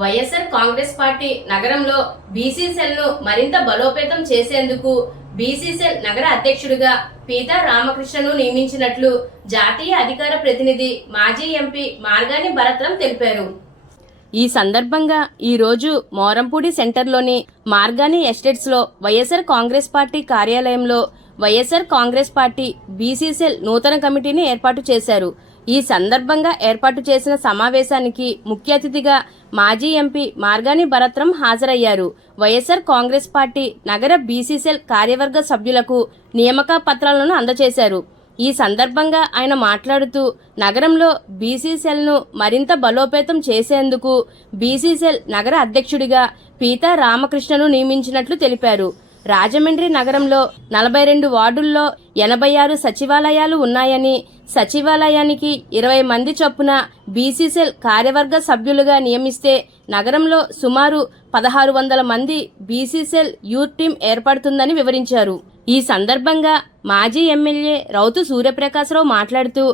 YSR Congress party నగరంలో BC cell ను మరింత బలోపేతం చేసేందుకు బీసీ సెల్ నగర అధ్యక్షుడిగా పీతా రామకృష్ణను నియమించినట్లు జాతీయ అధికార ప్రతినిధి మాజీ ఎంపీ మార్గాని భరత్రాం తెలిపారు. ఈ సందర్భంగా ఈరోజు మోరంపూడి సెంటర్లోని మార్గాని ఎస్టేట్స్లో వైఎస్ఆర్ కాంగ్రెస్ పార్టీ కార్యాలయంలో YSR Congress party BC cell నూతన కమిటీని ఏర్పాటు చేశారు. ఈ సందర్భంగా ఏర్పాటు చేసిన సమావేశానికి ముఖ్య అతిథిగా మాజీ ఎంపీ మార్గాని భరత్రాం హాజరయ్యారు. వైఎస్ఆర్ కాంగ్రెస్ పార్టీ నగర బీసీ సెల్ కార్యవర్గ సభ్యులకు నియామక పత్రాలను అందజేశారు. ఈ సందర్భంగా ఆయన మాట్లాడుతూ నగరంలో బీసీ సెల్ను మరింత బలోపేతం చేసేందుకు బీసీ సెల్ నగర అధ్యక్షుడిగా పీతా రామకృష్ణను నియమించినట్లు తెలిపారు. రాజమండ్రి నగరంలో 42 వార్డుల్లో 86 సచివాలయాలు ఉన్నాయని, సచివాలయానికి 20 మంది చొప్పున బీసీ సెల్ కార్యవర్గ సభ్యులుగా నియమిస్తే నగరంలో సుమారు 1600 మంది బీసీ సెల్ యూత్ టీం ఏర్పడుతుందని వివరించారు. ఈ సందర్భంగా మాజీ ఎమ్మెల్యే రౌతు సూర్యప్రకాశరావు మాట్లాడుతూ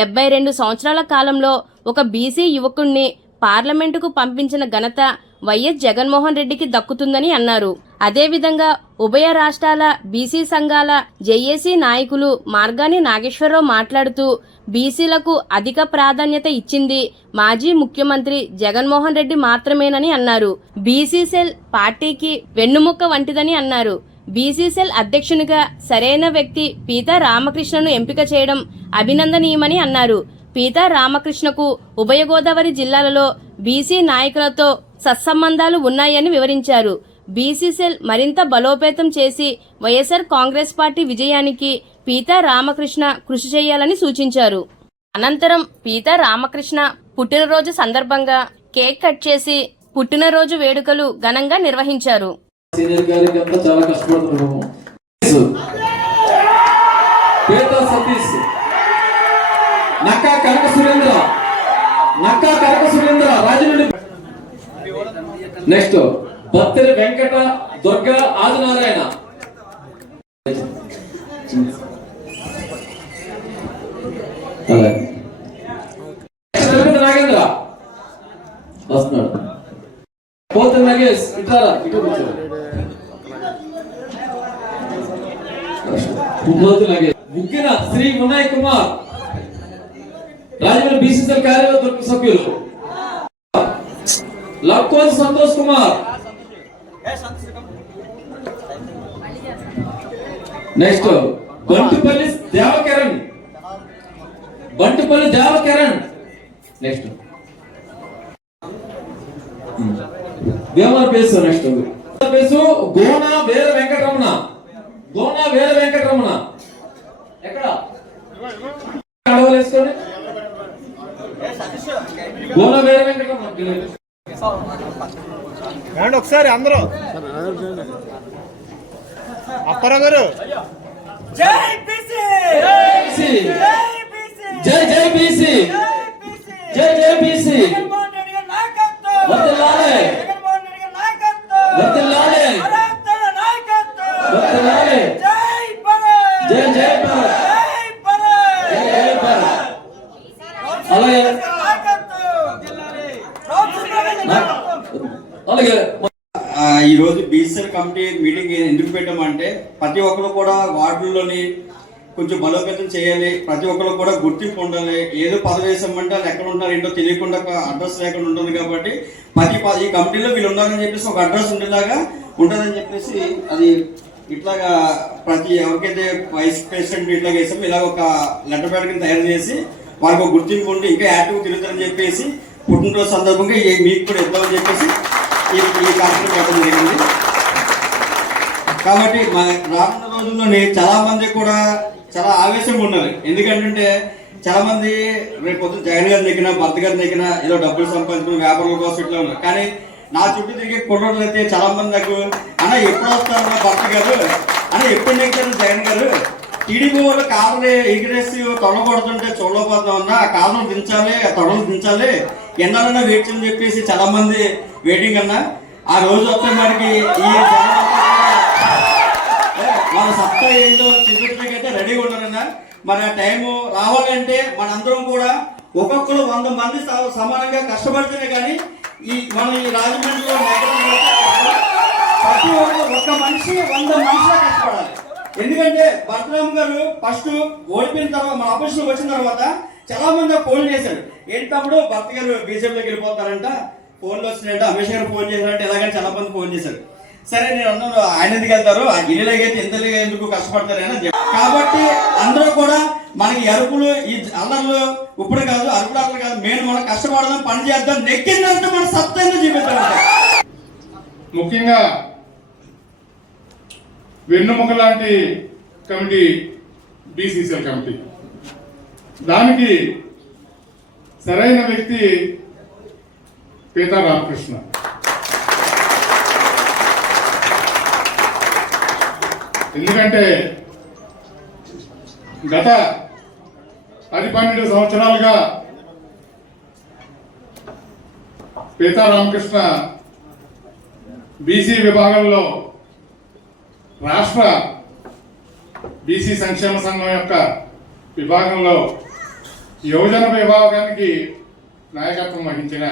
72 సంవత్సరాల కాలంలో ఒక బీసీ యువకుణ్ణి పార్లమెంటుకు పంపించిన ఘనత వైఎస్ జగన్మోహన్ రెడ్డికి దక్కుతుందని అన్నారు. అదేవిధంగా ఉభయ రాష్ట్రాల బీసీ సంఘాల జేఏసీ నాయకులు మార్గాని నాగేశ్వరరావు మాట్లాడుతూ బీసీలకు అధిక ప్రాధాన్యత ఇచ్చింది మాజీ ముఖ్యమంత్రి జగన్మోహన్ రెడ్డి మాత్రమేనని అన్నారు. బీసీ సెల్ పార్టీకి వెన్నుముక్క వంటిదని అన్నారు. బీసీ సెల్ అధ్యక్షునిగా సరైన వ్యక్తి పీతా రామకృష్ణను ఎంపిక చేయడం అభినందనీయమని అన్నారు. పీతా రామకృష్ణకు ఉభయ గోదావరి జిల్లాలలో బీసీ నాయకులతో సత్సంబంధాలు ఉన్నాయని వివరించారు. బీసీ సెల్ మరింత బలోపేతం చేసి వైఎస్ఆర్ కాంగ్రెస్ పార్టీ విజయానికి పీతా రామకృష్ణ కృషి చేయాలని సూచించారు. అనంతరం పీతా రామకృష్ణ పుట్టినరోజు సందర్భంగా కేక్ కట్ చేసి పుట్టినరోజు వేడుకలు ఘనంగా నిర్వహించారు. నెక్స్ట్ బత్తెరి వెంకట దుర్గా ఆదినారాయణ, నాగేంద్ర వస్తున్నాడు. పోత నగేష్ ఇటారా ఇటు కూర్చోండి. ముగ్గిన శ్రీ వినాయక్ కుమార్ రాజమండ్రి బీసీసీఎల్ కార్యవర్గ సభ్యులు. Lakkoj Santosh Kumar. Next Bantupalli Devakiran. Next Vemar Besu. Next Besu Gona Veera Venkataramana. ఎక్కడ వేసుకొని గోనా వీర వెంకటరమణ ఒకసారి అందరూ అప్పారావు గారు. జై బీసీ, జై బీసీ, జై బీసీ. ఈ రోజు బీసీఎల్ కమిటీ మీటింగ్ ఎందుకు పెట్టామంటే ప్రతి ఒక్కరు కూడా వార్డుల్లోని కొంచెం బలోపేతం చేయాలి, ప్రతి ఒక్కరు కూడా గుర్తింపు ఉండాలి. ఏదో పదవి వేసామంటే అది ఎక్కడ ఉంటారు ఏంటో తెలియకుండా అడ్రస్ లేకుండా ఉంటుంది. కాబట్టి ఈ కమిటీలో వీళ్ళు ఉన్నారని చెప్పేసి ఒక అడ్రస్ ఉండేలాగా ఉంటుందని చెప్పేసి అది ఇట్లాగా ప్రతి ఎవరికైతే వైస్ ప్రెసిడెంట్ ఇట్లా వేసామో ఇలా ఒక లెటర్ ప్యాడ్ కింద తయారు చేసి వాళ్ళకి ఒక గుర్తింపు ఉండి ఇంకా యాక్టివ్ తిరుగుతారని చెప్పేసి పుట్టినరోజు సందర్భంగా మీకు కూడా ఇద్దామని చెప్పేసి ఈ కార్యక్రమం పెట్టడం జరిగింది. కాబట్టి రానున్న రోజుల్లోని చాలా మంది కూడా చాలా ఆవేశంగా ఉన్నారు. ఎందుకంటే చాలా మంది రేపు పొద్దున జగన్ గారి దగ్గర భర్త గారి దగ్గర ఏదో డబ్బులు సంపాదించుకుని వ్యాపారాల కోసం ఇట్లా ఉన్నారు. కానీ నా చుట్టూ తిరిగే కుర్రోళ్ళు అయితే చాలా మంది నాకు అన్న ఎప్పుడు వస్తారు నా భర్త గారు, అన్న ఎప్పుడు నెగ్గుతారు జగన్ గారు, టీడీపీ వాళ్ళు కాళ్ళు ఎగిరేసి తొడగొడుతుంటే చూడలేకపోతామన్నా, ఆ కాళ్ళను దించాలి, ఆ తొడలు దించాలి, ఎన్నాళ్ళన్నా వెయిట్ చేయని చెప్పేసి చాలా మంది వెయిటింగ్ అన్నా. ఆ రోజు వస్తే మనకి ఈ వాళ్ళ సత్తా ఏంటో చూపించడానికైతే రెడీగా ఉన్నారన్నా. మరి ఆ టైము రావాలంటే మనందరం కూడా ఒక్కొక్కరు 100 మంది సమానంగా కష్టపడితేనే కానీ మన ఈ రాజమండ్రిలో ప్రతి ఒక్క మనిషి 100 మనుషులు కష్టపడాలి. ఎందుకంటే భరతరామ్ గారు ఫస్ట్ ఓడిపోయిన తర్వాత మన ఆపోజిషన్ వచ్చిన తర్వాత చాలా మంది ఫోన్ చేశారు, ఏంటప్పుడు భర్త గారు బీజేపీలోకి వెళ్ళిపోతారంట, ఫోన్లు వచ్చినాయంట, అమిత్ గారు ఫోన్ చేశారంటే ఎలాగని చాలా మంది ఫోన్ చేశారు. సరే నేను అన్నాను, ఆయన ఎందుకు వెళ్తారు, ఆ గిన్నెలాగైతే ఎంతగా ఎందుకు కష్టపడతారని. కాబట్టి అందరూ కూడా మనకి అరుపులు ఈ అల్లర్లు ఇప్పుడు కాదు, అరుపులు అల్లరు కాదు, మేము మనం కష్టపడదాం, పని చేద్దాం, నెక్కిందంటే మన సత్తా చూపిద్దాం. ముఖ్యంగా వెన్నుముక లాంటి కమిటీ బీసీసీఎల్ కమిటీ, దానికి సరైన వ్యక్తి పీతా రామకృష్ణ. ఎందుకంటే గత 10-12 సంవత్సరాలుగా పీతా రామకృష్ణ బీసీ విభాగంలో రాష్ట్ర బీసీ సంక్షేమ సంఘం యొక్క విభాగంలో యువజన విభాగానికి నాయకత్వం వహించిన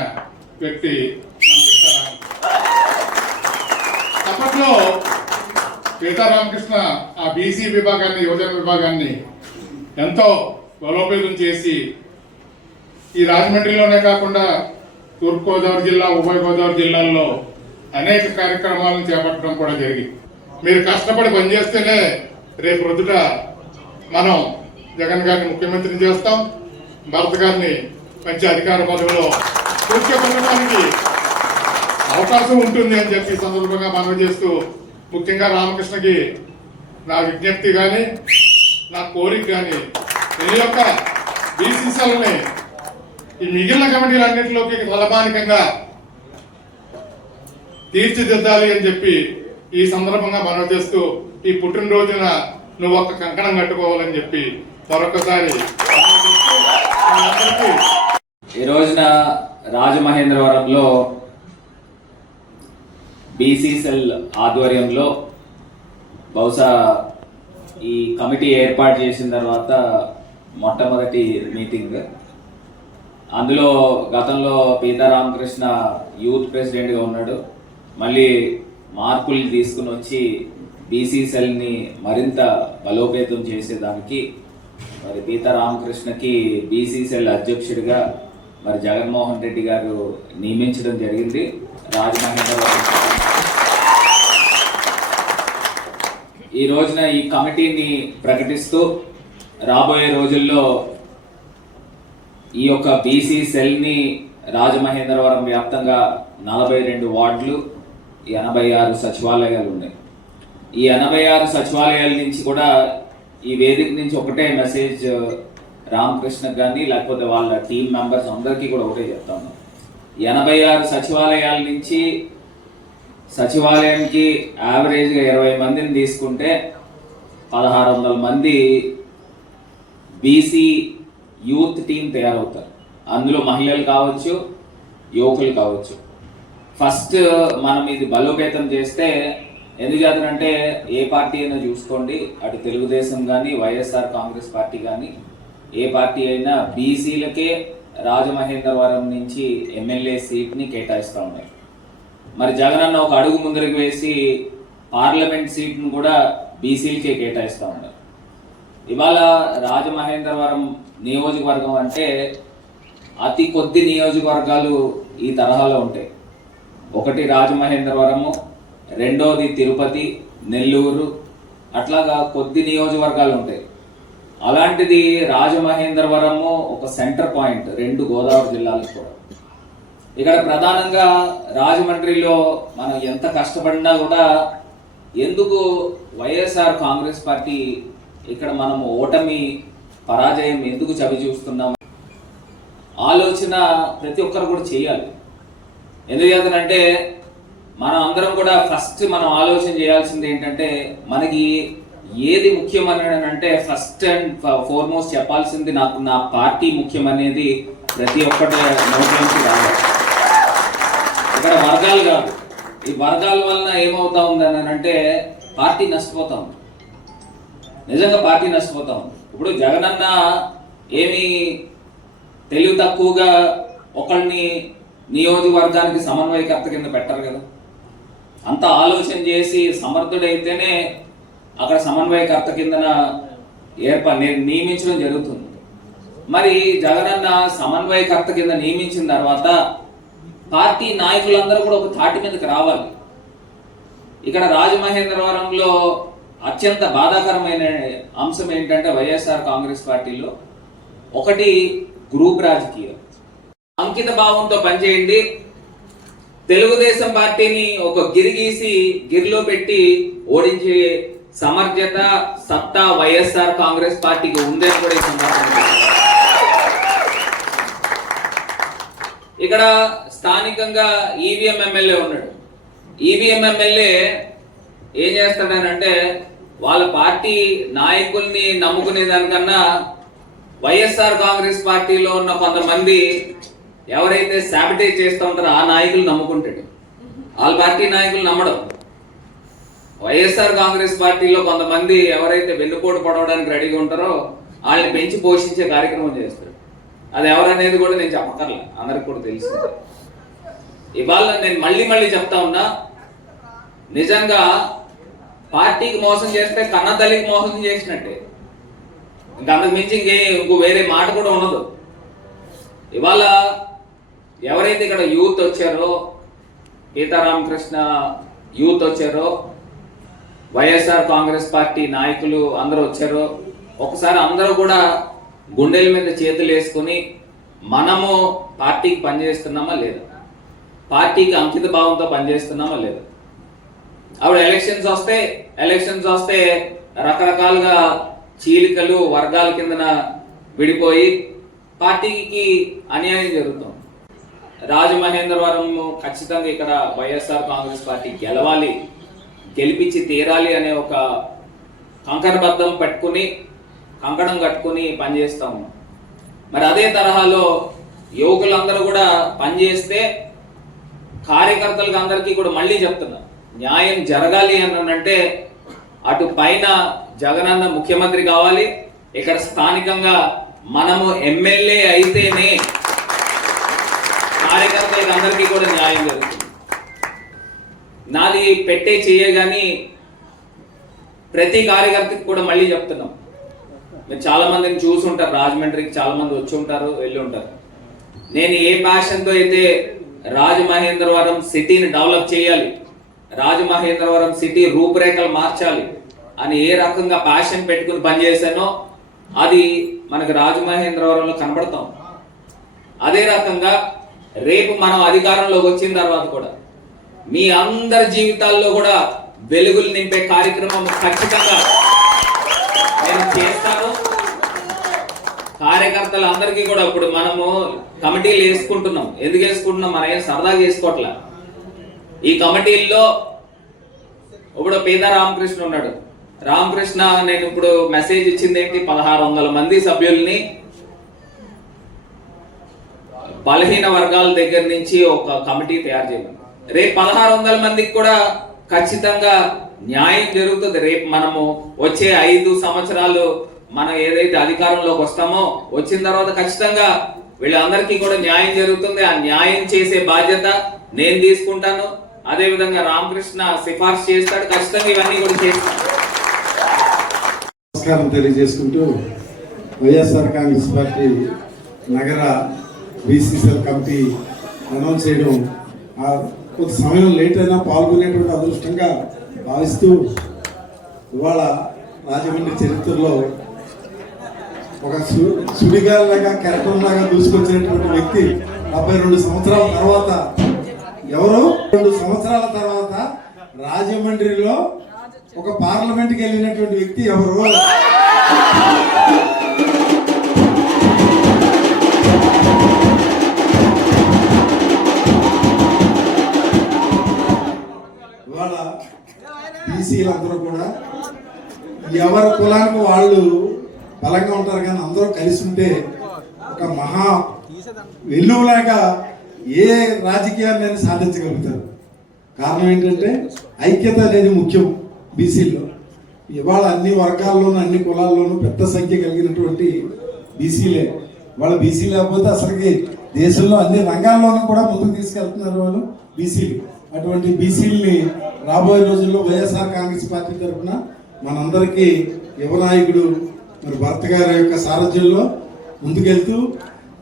వ్యక్తి మన పీతారామ. అప్పట్లో పీతారామకృష్ణ ఆ బీసీ విభాగాన్ని, యువజన విభాగాన్ని ఎంతో బలోపేతం చేసి ఈ రాజమండ్రిలోనే కాకుండా తూర్పుగోదావరి జిల్లా, ఉభయ గోదావరి జిల్లాల్లో అనేక కార్యక్రమాలను చేపట్టడం కూడా జరిగింది. మీరు కష్టపడి పనిచేస్తేనే రేపు రొద్దుట మనం జగన్ గారిని ముఖ్యమంత్రిని చేస్తాం, భరత్ గారిని మంచి అధికార పదవిలో కూర్చోబెట్టడానికి అవకాశం ఉంటుంది అని చెప్పి సందర్భంగా మనవి చేస్తూ, ముఖ్యంగా రామకృష్ణకి నా విజ్ఞప్తి కానీ నా కోరిక కానీ ఈ యొక్క బీసీసీఎల్ని ఈ మిగిలిన కమిటీలన్నింటిలోకి తలమానికంగా తీర్చిదిద్దాలి అని చెప్పి ఈ సందర్భంగా మనవి చేస్తూ, ఈ పుట్టినరోజున నువ్వు ఒక్క కంకణం కట్టుకోవాలని చెప్పి మరొకసారి ఈ రోజున రాజమహేంద్రవరంలో బీసీసీఎల్ ఆధ్వర్యంలో బహుశా ఈ కమిటీ ఏర్పాటు చేసిన తర్వాత మొట్టమొదటి మీటింగ్. అందులో గతంలో పీతారామకృష్ణ యూత్ ప్రెసిడెంట్గా ఉన్నాడు, మళ్ళీ మార్పులు తీసుకుని వచ్చి బీసీసీఎల్ని మరింత బలోపేతం చేసేదానికి మరి పీతారామకృష్ణకి బీసీసీఎల్ అధ్యక్షుడిగా మరి జగన్మోహన్ రెడ్డి గారు నియమించడం జరిగింది. రాజమహేంద్రవరం ఈ రోజున ఈ కమిటీని ప్రకటిస్తూ రాబోయే రోజుల్లో ఈ యొక్క బీసీసీఎల్ని రాజమహేంద్రవరం వ్యాప్తంగా 42 వార్డులు, 86 సచివాలయాలు ఉన్నాయి. ఈ 86 సచివాలయాల నుంచి కూడా ఈ వేదిక నుంచి ఒకటే మెసేజ్ రామకృష్ణకు కానీ లేకపోతే వాళ్ళ టీం మెంబర్స్ అందరికీ కూడా ఒకటే చెప్తాను. 86 సచివాలయాల నుంచి సచివాలయానికి యావరేజ్గా 20 మందిని తీసుకుంటే 1600 మంది బీసీ యూత్ టీం తయారవుతారు. అందులో మహిళలు కావచ్చు, యువకులు కావచ్చు. ఫస్ట్ మనం ఇది బలోపేతం చేస్తే, ఎందుకు చేద్దానంటే ఏ పార్టీ అయినా చూసుకోండి, అటు తెలుగుదేశం కానీ వైఎస్ఆర్ కాంగ్రెస్ పార్టీ కానీ ఏ పార్టీ అయినా బీసీలకే రాజమహేంద్రవరం నుంచి ఎమ్మెల్యే సీట్ని కేటాయిస్తూ ఉన్నాయి. మరి జగన్ అన్న ఒక అడుగు ముందరికి వేసి పార్లమెంట్ సీట్ను కూడా బీసీలకే కేటాయిస్తూ ఉన్నారు. ఇవాళ రాజమహేంద్రవరం నియోజకవర్గం అంటే అతి కొద్ది నియోజకవర్గాలు ఈ తరహాలో ఉంటాయి. ఒకటి రాజమహేంద్రవరము, రెండోది తిరుపతి, నెల్లూరు, అట్లాగా కొద్ది నియోజకవర్గాలు ఉంటాయి. అలాంటిది రాజమహేంద్రవరము ఒక సెంటర్ పాయింట్ 2 గోదావరి జిల్లాలకు కూడా. ఇక్కడ ప్రధానంగా రాజమండ్రిలో మనం ఎంత కష్టపడినా కూడా ఎందుకు వైఎస్ఆర్ కాంగ్రెస్ పార్టీ ఇక్కడ మనము ఓటమి పరాజయం ఎందుకు చవి చూస్తున్నాం ఆలోచన ప్రతి ఒక్కరు కూడా చేయాలి. ఎందుకు చేద్దానంటే మనం అందరం కూడా ఫస్ట్ మనం ఆలోచన చేయాల్సింది ఏంటంటే, మనకి ఏది ముఖ్యమని అంటే ఫస్ట్ అండ్ ఫార్మోస్ట్ చెప్పాల్సింది నాకు నా పార్టీ ముఖ్యమనేది ప్రతి ఒక్కటి నోటి నుంచి రావాలి. ఇక్కడ వర్గాలు కాదు. ఈ వర్గాల వలన ఏమవుతా ఉంది అని అంటే పార్టీ నష్టపోతా ఉంది. నిజంగా పార్టీ నష్టపోతా ఉంది. ఇప్పుడు జగనన్న ఏమి తెలివి తక్కువగా ఒకళ్ళని నియోజకవర్గానికి సమన్వయకర్త కింద పెట్టరు కదా. అంత ఆలోచన చేసి సమర్థుడైతేనే అక్కడ సమన్వయకర్త కిందన నియమించడం జరుగుతుంది. మరి జగనన్న సమన్వయకర్త కింద నియమించిన తర్వాత పార్టీ నాయకులందరూ కూడా ఒక తాటి మీదకి రావాలి. ఇక్కడ రాజమహేంద్రవరంలో అత్యంత బాధాకరమైన అంశం ఏంటంటే వైఎస్ఆర్ కాంగ్రెస్ పార్టీలో ఒకటి గ్రూప్ రాజకీయం. అంకిత భావంతో పనిచేయండి. తెలుగుదేశం పార్టీని ఒక గిరిగీసి గిరిలో పెట్టి ఓడించే సమర్థత సత్తా వైఎస్ఆర్ కాంగ్రెస్ పార్టీకి ఉందని కూడా ఈ సందర్భంగా ఇక్కడ స్థానికంగా ఈవీఎం ఎమ్మెల్యే ఉన్నాడు. ఈవీఎం ఎమ్మెల్యే ఏం చేస్తాడనంటే వాళ్ళ పార్టీ నాయకుల్ని నమ్ముకునే దానికన్నా వైఎస్ఆర్ కాంగ్రెస్ పార్టీలో ఉన్న కొంతమంది ఎవరైతే శాబిటేజ్ చేస్తూ ఉంటారో ఆ నాయకులు నమ్ముకుంటాడు. వాళ్ళ పార్టీ నాయకులు నమ్మడం. వైఎస్ఆర్ కాంగ్రెస్ పార్టీలో కొంతమంది ఎవరైతే వెన్నుపోటు పడవడానికి రెడీగా ఉంటారో వాళ్ళని పెంచి పోషించే కార్యక్రమం చేస్తారు. అది ఎవరనేది కూడా నేను చెప్పక్కర్లే, అందరికి కూడా తెలిసింది. ఇవాళ నేను మళ్ళీ చెప్తా ఉన్నా, నిజంగా పార్టీకి మోసం చేస్తే కన్న తల్లికి మోసం చేసినట్టే. ఇంకా అంతకు మించి ఇంకో వేరే మాట కూడా ఉండదు. ఇవాళ ఎవరైతే ఇక్కడ యూత్ వచ్చారో, సీతారామకృష్ణ యూత్ వచ్చారో, వైఎస్ఆర్ కాంగ్రెస్ పార్టీ నాయకులు అందరూ వచ్చారో, ఒకసారి అందరూ కూడా గుండెల మీద చేతులు వేసుకుని మనము పార్టీకి పనిచేస్తున్నామా లేదా, పార్టీకి అంకిత భావంతో పనిచేస్తున్నామా లేదా. అప్పుడు ఎలక్షన్స్ వస్తే రకరకాలుగా చీలికలు వర్గాల కిందన విడిపోయి పార్టీకి అన్యాయం జరుగుతుంది. రాజమహేంద్రవరం ఖచ్చితంగా ఇక్కడ వైఎస్ఆర్ కాంగ్రెస్ పార్టీ గెలవాలి, గెలిపించి తీరాలి అనే ఒక కంకణబద్ధం కంకణం కట్టుకుని పనిచేస్తాము. మరి అదే తరహాలో యువకులందరూ కూడా పనిచేస్తే కార్యకర్తలకు అందరికీ కూడా మళ్ళీ చెప్తున్నా, న్యాయం జరగాలి అంటే అటు పైన జగనన్న ముఖ్యమంత్రి కావాలి, ఇక్కడ స్థానికంగా మనము ఎమ్మెల్యే అయితేనే కార్యకర్తలకు అందరికీ కూడా న్యాయం జరుగుతుంది. నాది పెట్టే చేయగాని ప్రతి కార్యకర్తకి కూడా మళ్ళీ చెప్తున్నాం. మీరు చాలా మందిని చూసి ఉంటారు, రాజమండ్రికి చాలా మంది వచ్చి ఉంటారు, వెళ్ళి ఉంటారు. నేను ఏ ప్యాషన్తో అయితే రాజమహేంద్రవరం సిటీని డెవలప్ చేయాలి, రాజమహేంద్రవరం సిటీ రూపురేఖలు మార్చాలి అని ఏ రకంగా ప్యాషన్ పెట్టుకుని పనిచేశానో అది మనకు రాజమహేంద్రవరంలో కనబడతాం. అదే రకంగా రేపు మనం అధికారంలోకి వచ్చిన తర్వాత కూడా మీ అందరి జీవితాల్లో కూడా వెలుగులు నింపే కార్యక్రమం ఖచ్చితంగా నేను చేస్తాను. కార్యకర్తలు అందరికీ కూడా ఇప్పుడు మనము కమిటీలు వేసుకుంటున్నాం. ఎందుకు వేసుకుంటున్నాం? మనం ఏం సరదాగా వేసుకోవట్లే. ఈ కమిటీల్లో ఇప్పుడు రామకృష్ణ ఉన్నాడు. రామకృష్ణ నేను ఇప్పుడు మెసేజ్ ఇచ్చింది ఏంటి, 1600 మంది సభ్యుల్ని బలహీన వర్గాల దగ్గర నుంచి ఒక కమిటీ తయారు చేయమని. రేపు 1600 మందికి కూడా ఖచ్చితంగా న్యాయం జరుగుతుంది. రేపు మనము వచ్చే 5 సంవత్సరాలు మనం ఏదైతే అధికారంలోకి వస్తామో వచ్చిన తర్వాత ఖచ్చితంగా వీళ్ళందరికీ కూడా న్యాయం జరుగుతుంది. ఆ న్యాయం చేసే బాధ్యత నేను తీసుకుంటాను. అదే విధంగా రామకృష్ణ సిఫార్సు చేస్తాడు, ఖచ్చితంగా ఇవన్నీ కూడా చేస్తాను. నమస్కారం తెలియజేసుకుంటూ వైఎస్ఆర్ కాంగ్రెస్ పార్టీ నగర బీసీసీఎల్ కమిటీ అనౌన్స్ చేయడం కొంత సమయం లేట్ అయినా పాల్గొనేటువంటి అదృష్టంగా భావిస్తూ ఇవాళ రాజమండ్రి చరిత్రలో ఒక సుడిగాలాగా కెరటంలాగా దూసుకొచ్చినటువంటి వ్యక్తి 72 సంవత్సరాల తర్వాత ఎవరు 2 సంవత్సరాల తర్వాత రాజమండ్రిలో ఒక పార్లమెంట్కి వెళ్ళినటువంటి వ్యక్తి ఎవరు? ఇవాళ బీసీలందరూ కూడా ఎవరి కులానికి వాళ్ళు బలంగా ఉంటారు, కానీ అందరూ కలిసి ఉంటే ఒక మహా వెల్లువలాగా ఏ రాజకీయాన్ని సాధించగలుగుతారు. కారణం ఏంటంటే ఐక్యత అనేది ముఖ్యం బీసీల్లో. ఇవాళ అన్ని వర్గాల్లోనూ అన్ని కులాల్లోనూ పెద్ద సంఖ్య కలిగినటువంటి బీసీలే. వాళ్ళ బీసీ లేకపోతే అసలుకి దేశంలో అన్ని రంగాల్లోనూ కూడా ముందుకు తీసుకెళ్తున్నారు వాళ్ళు బీసీలు. అటువంటి బీసీలని రాబోయే రోజుల్లో వైఎస్ఆర్ కాంగ్రెస్ పార్టీ తరఫున మనందరికీ యువ నాయకుడు మరి భరత్ గారి యొక్క సారథ్యంలో ముందుకెళ్తూ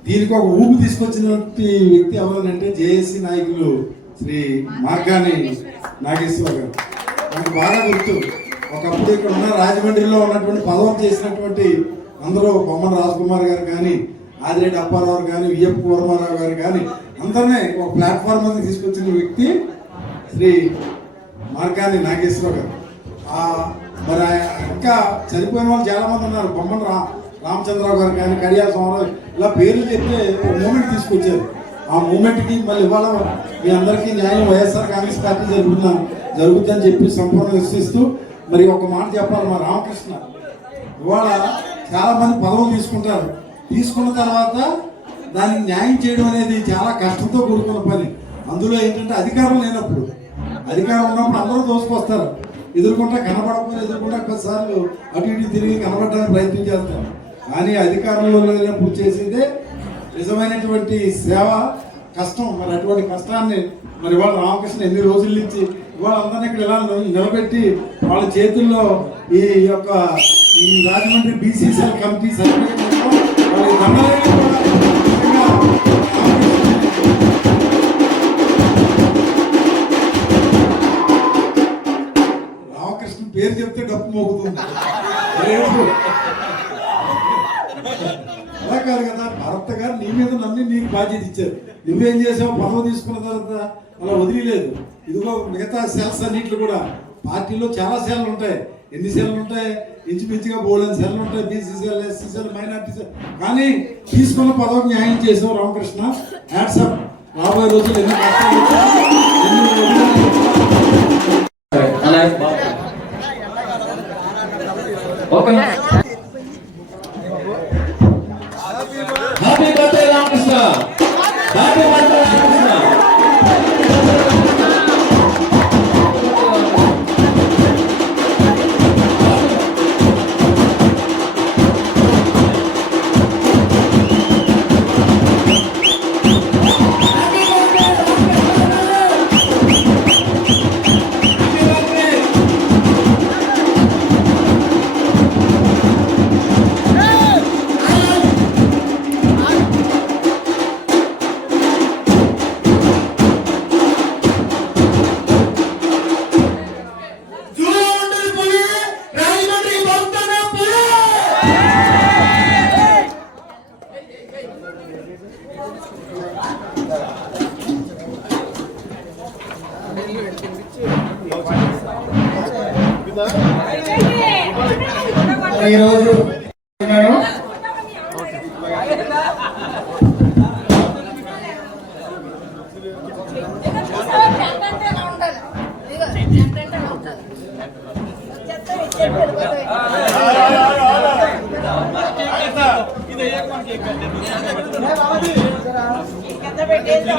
దీనికి ఒక ఊపు తీసుకొచ్చినటువంటి వ్యక్తి ఎవరనంటే జేఏసీ నాయకులు శ్రీ మార్గాని నాగేశ్వర గారు. మనకు బాగా గుర్తు, ఒకప్పుడు ఇక్కడ ఉన్న రాజమండ్రిలో ఉన్నటువంటి పదవులు చేసినటువంటి అందరూ బొమ్మన రాజకుమార్ గారు కానీ, ఆదిరెడ్డి అప్పారావు కానీ, విఎఫ్ కూరమారావు గారు కానీ అందరినీ ఒక ప్లాట్ఫామ్ మీద తీసుకొచ్చిన వ్యక్తి శ్రీ మార్గాని నాగేశ్వర గారు. మరి ఇంకా చనిపోయిన వాళ్ళు చాలా మంది ఉన్నారు. బొమ్మన రామచంద్రరావు గారు కానీ, కడియాల సోమరావు, ఇలా పేర్లు చెప్తే ఒక మూమెంట్ తీసుకొచ్చారు. ఆ మూమెంట్కి మళ్ళీ ఇవాళ మీ అందరికీ న్యాయం వైఎస్ఆర్ కాంగ్రెస్ పార్టీ జరుగుతుందని చెప్పి సంపూర్ణ విశ్వసిస్తూ మరి ఒక మాట చెప్పాలి. మా రామకృష్ణ ఇవాళ చాలా మంది పదవులు తీసుకుంటారు. తీసుకున్న తర్వాత దానికి న్యాయం చేయడం అనేది చాలా కష్టంతో కూడుకున్న పని. అందులో ఏంటంటే అధికారం లేనప్పుడు, అధికారం ఉన్నప్పుడు అందరూ దోసుకొస్తారు. ఎదుర్కొంటే కనబడకపోతే ఎదుర్కొంటే కొన్నిసార్లు అటు ఇటు తిరిగి కనబడడానికి ప్రయత్నం చేస్తారు. కానీ అధికారంలో లేనప్పుడు చేసేదే నిజమైనటువంటి సేవ, కష్టం. మరి అటువంటి కష్టాన్ని మరి ఇవాళ రామకృష్ణ ఎన్ని రోజుల నుంచి ఇవాళ అందరినీ ఇక్కడ ఇలా నిలబెట్టి వాళ్ళ చేతుల్లో ఈ యొక్క ఈ Rajahmundry BCCL committee certificate Ramakrishna పేరు చెప్తే డప్పు మోగుతుంది. అలా కాదు కదా, భరత్ గారు నీ మీద నమ్మి నీకు బాధ్యత ఇచ్చారు. నువ్వేం చేసావు, పదవి తీసుకున్న తర్వాత అలా వదిలేదు. ఇదిగో మిగతా సెల్స్ అన్నింటిలో కూడా పార్టీలో చాలా సెల్లు ఉంటాయి. ఎన్ని సెల్లు ఉంటాయి? ఇంచుమించుగా బోల్డెన్ సెల్లు ఉంటాయి. BCCL, SCCL, minority cell. కానీ తీసుకున్న పదవికి న్యాయం చేసావు రామకృష్ణ. హ్యాట్సప్. రాబోయే రోజులు ఎన్ని కష్టాలు happy birthday Ramakrishna. Happy birthday Ramakrishna. ఈరోజు పెట్టేది